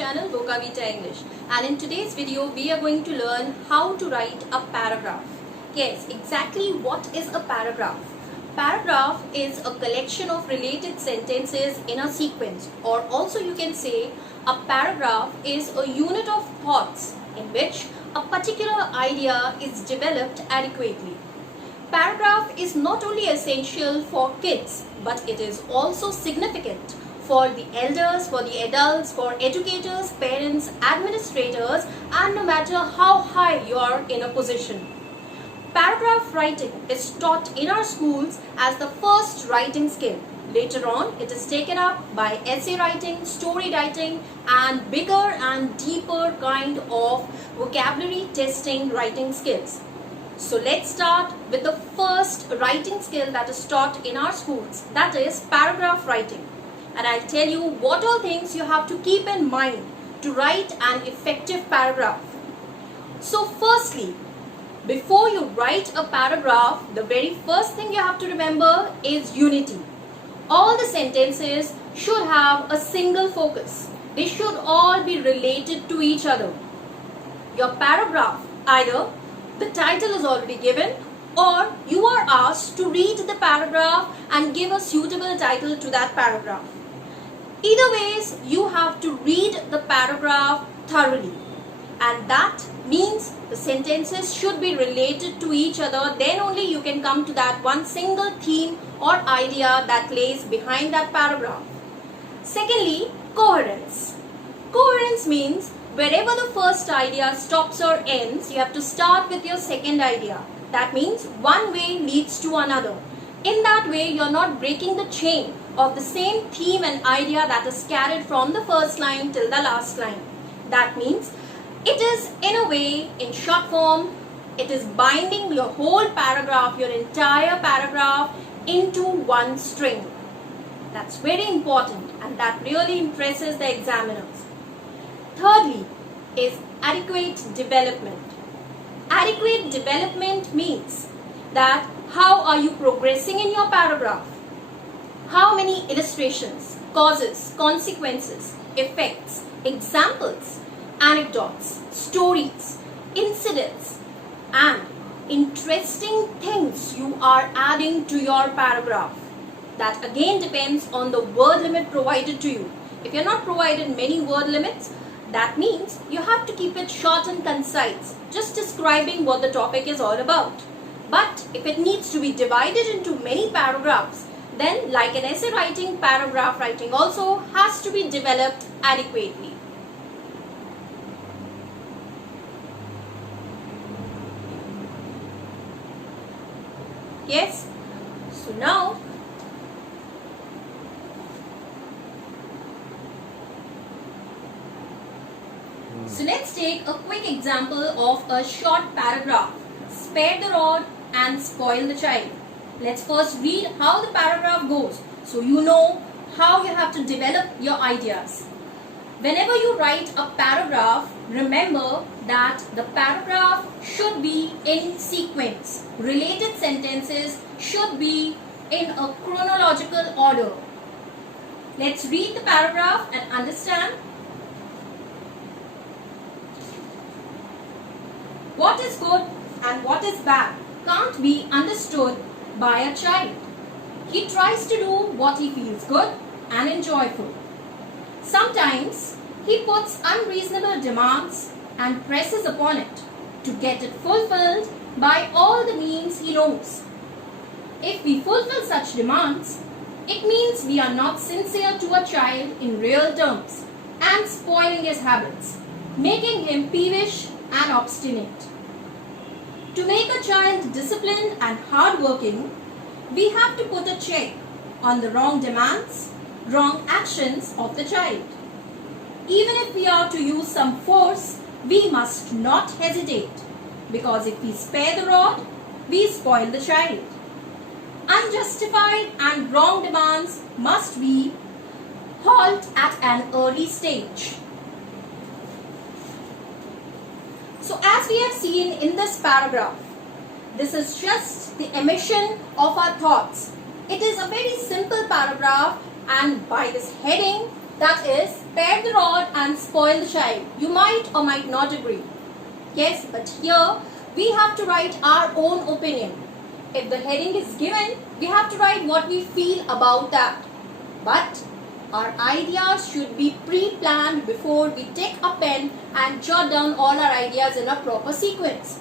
channel Vocavita English, and in today's video we are going to learn how to write a paragraph. Yes, exactly what is a paragraph? Paragraph is a collection of related sentences in a sequence, or also you can say a paragraph is a unit of thoughts in which a particular idea is developed adequately. Paragraph is not only essential for kids, but it is also significant for the elders, for the adults, for educators, parents, administrators, and no matter how high you are in a position. Paragraph writing is taught in our schools as the first writing skill. Later on, it is taken up by essay writing, story writing, and bigger and deeper kind of vocabulary testing writing skills. So let's start with the first writing skill that is taught in our schools, that is paragraph writing. And I'll tell you what all things you have to keep in mind to write an effective paragraph. So firstly, before you write a paragraph, the very first thing you have to remember is unity. All the sentences should have a single focus. They should all be related to each other. Your paragraph, either the title is already given or you are asked to read the paragraph and give a suitable title to that paragraph. Either ways, you have to read the paragraph thoroughly, and that means the sentences should be related to each other. Then only you can come to that one single theme or idea that lays behind that paragraph. Secondly, coherence. Coherence means wherever the first idea stops or ends, you have to start with your second idea. That means one way leads to another. In that way, you are not breaking the chain of the same theme and idea that is carried from the first line till the last line. That means it is in a way, in short form, it is binding your whole paragraph, your entire paragraph into one string. That's very important, and that really impresses the examiners. Thirdly is adequate development. Adequate development means that how are you progressing in your paragraph? How many illustrations, causes, consequences, effects, examples, anecdotes, stories, incidents, and interesting things you are adding to your paragraph. That again depends on the word limit provided to you. If you're not provided many word limits, that means you have to keep it short and concise, just describing what the topic is all about. But if it needs to be divided into many paragraphs, then like an essay writing, paragraph writing also has to be developed adequately. Yes, so now let's take a quick example of a short paragraph. Spare the rod and spoil the child. Let's first read how the paragraph goes so you know how you have to develop your ideas. Whenever you write a paragraph, remember that the paragraph should be in sequence. Related sentences should be in a chronological order. Let's read the paragraph and understand. What is good and what is bad can't be understood by a child. He tries to do what he feels good and enjoyable. Sometimes he puts unreasonable demands and presses upon it to get it fulfilled by all the means he knows. If we fulfill such demands, it means we are not sincere to a child in real terms and spoiling his habits, making him peevish and obstinate. To make a child disciplined and hardworking, we have to put a check on the wrong demands, wrong actions of the child. Even if we are to use some force, we must not hesitate, because if we spare the rod, we spoil the child. Unjustified and wrong demands must be halt at an early stage. So as we have seen in this paragraph, this is just the emission of our thoughts. It is a very simple paragraph, and by this heading, that is spare the rod and spoil the child. You might or might not agree. Yes, but here we have to write our own opinion. If the heading is given, we have to write what we feel about that. But our ideas should be pre-planned before we take a pen and jot down all our ideas in a proper sequence.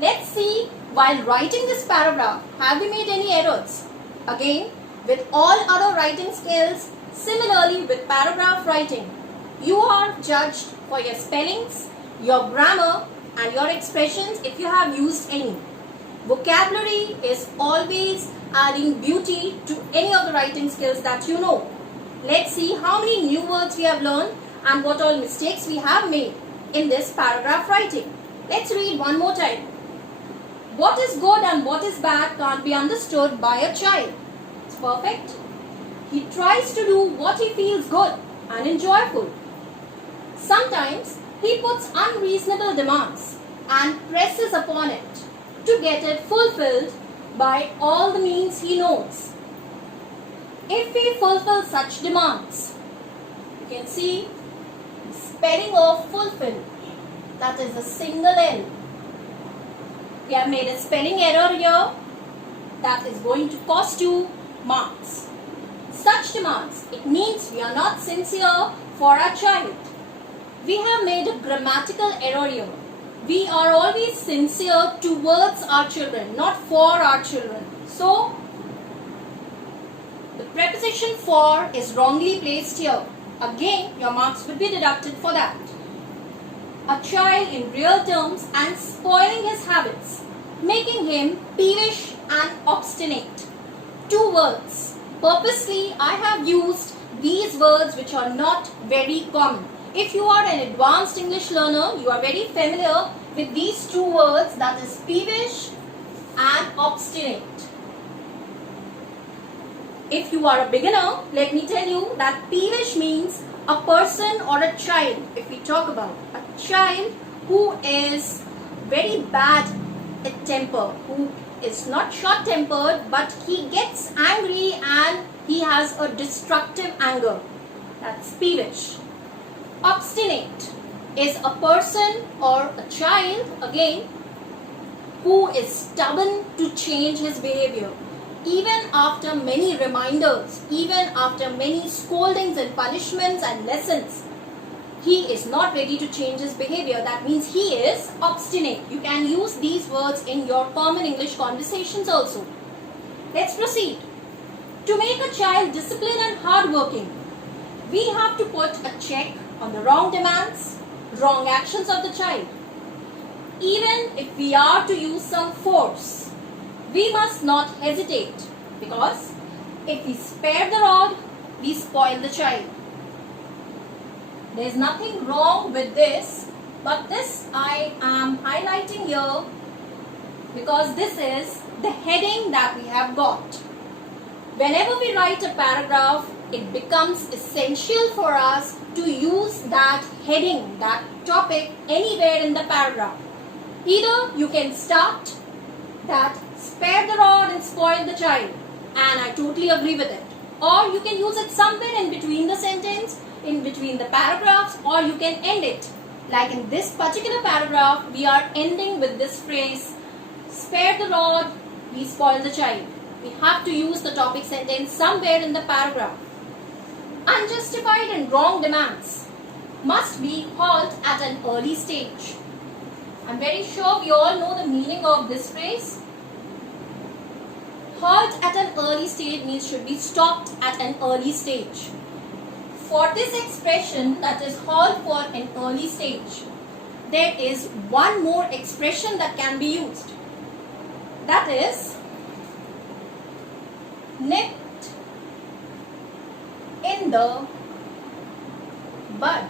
Let's see, while writing this paragraph, have we made any errors? Again, with all other writing skills, similarly with paragraph writing, you are judged for your spellings, your grammar, and your expressions if you have used any. Vocabulary is always adding beauty to any of the writing skills that you know. Let's see how many new words we have learned and what all mistakes we have made in this paragraph writing. Let's read one more time. What is good and what is bad can't be understood by a child. It's perfect. He tries to do what he feels good and enjoyable. Sometimes he puts unreasonable demands and presses upon it to get it fulfilled by all the means he knows. If we fulfill such demands, you can see the spelling of fulfill, that is a single L. We have made a spelling error here that is going to cost you marks. Such demands, it means we are not sincere for our child. We have made a grammatical error here. We are always sincere towards our children, not for our children. So, the preposition for is wrongly placed here. Again, your marks will be deducted for that. A child in real terms and spoiling his habits, making him peevish and obstinate. 2 words. Purposely, I have used these words which are not very common. If you are an advanced English learner, you are very familiar with these 2 words, that is peevish and obstinate. If you are a beginner, let me tell you that peevish means a person or a child. If we talk about a child who is very bad at temper, who is not short-tempered, but he gets angry and he has a destructive anger. That's peevish. Obstinate is a person or a child, again, who is stubborn to change his behavior. Even after many reminders, even after many scoldings and punishments and lessons, he is not ready to change his behavior. That means he is obstinate. You can use these words in your common English conversations also. Let's proceed. To make a child disciplined and hardworking, we have to put a check on the wrong demands, wrong actions of the child. Even if we are to use some force, we must not hesitate, because if we spare the rod, we spoil the child. There is nothing wrong with this, but this I am highlighting here because this is the heading that we have got. Whenever we write a paragraph, it becomes essential for us to use that heading, that topic anywhere in the paragraph. Either you can start that spare the rod and spoil the child, and I totally agree with it. Or you can use it somewhere in between the sentence, in between the paragraphs, or you can end it. Like in this particular paragraph, we are ending with this phrase, spare the rod, we spoil the child. We have to use the topic sentence somewhere in the paragraph. Unjustified and wrong demands must be halt at an early stage. I'm very sure we all know the meaning of this phrase. Halt at an early stage means should be stopped at an early stage. For this expression, that is halt for an early stage, there is one more expression that can be used. That is nipped in the bud.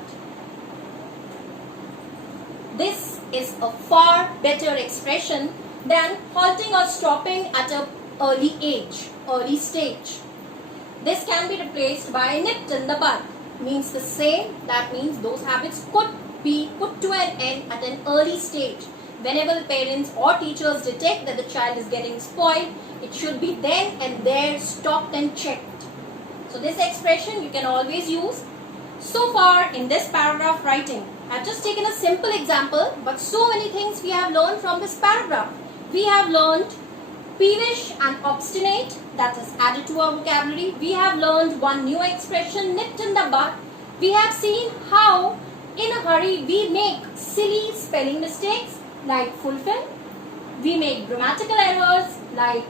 This is a far better expression than halting or stopping at an early age, early stage. This can be replaced by nipped in the bud. Means the same. That means those habits could be put to an end at an early stage. Whenever the parents or teachers detect that the child is getting spoiled, it should be then and there stopped and checked. So this expression you can always use. So far in this paragraph writing, I've just taken a simple example, but so many things we have learned from this paragraph. We have learned peevish and obstinate, that is added to our vocabulary. We have learned one new expression, nipped in the bud. We have seen how in a hurry we make silly spelling mistakes like fulfill. We make grammatical errors like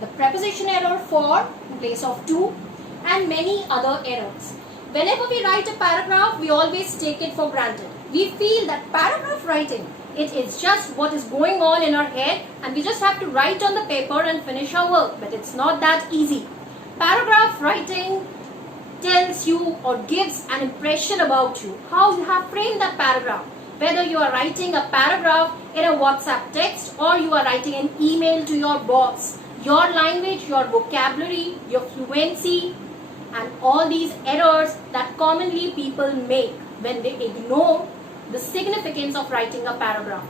the preposition error for in place of to, and many other errors. Whenever we write a paragraph, we always take it for granted. We feel that paragraph writing, it is just what is going on in our head and we just have to write on the paper and finish our work. But it's not that easy. Paragraph writing tells you or gives an impression about you, how you have framed that paragraph. Whether you are writing a paragraph in a WhatsApp text or you are writing an email to your boss, your language, your vocabulary, your fluency, and all these errors that commonly people make when they ignore the significance of writing a paragraph.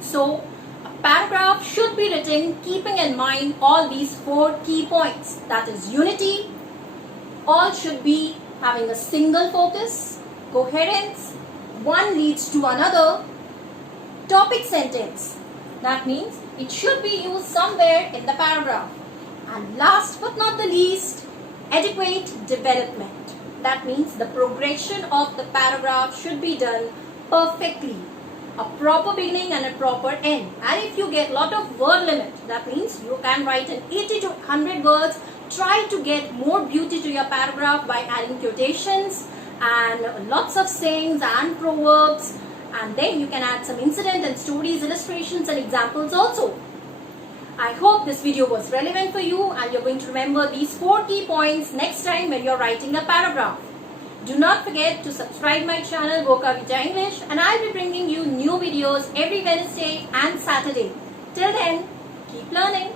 So, a paragraph should be written keeping in mind all these 4 key points. That is unity, all should be having a single focus, coherence, one leads to another, topic sentence. That means it should be used somewhere in the paragraph. And last but not the least, adequate development. That means the progression of the paragraph should be done perfectly. A proper beginning and a proper end. And if you get lot of word limit, that means you can write in 80 to 100 words. Try to get more beauty to your paragraph by adding quotations and lots of sayings and proverbs. And then you can add some incident and stories, illustrations and examples also. I hope this video was relevant for you and you're going to remember these 4 key points next time when you're writing a paragraph. Do not forget to subscribe my channel Voca Vita English, and I'll be bringing you new videos every Wednesday and Saturday. Till then, keep learning.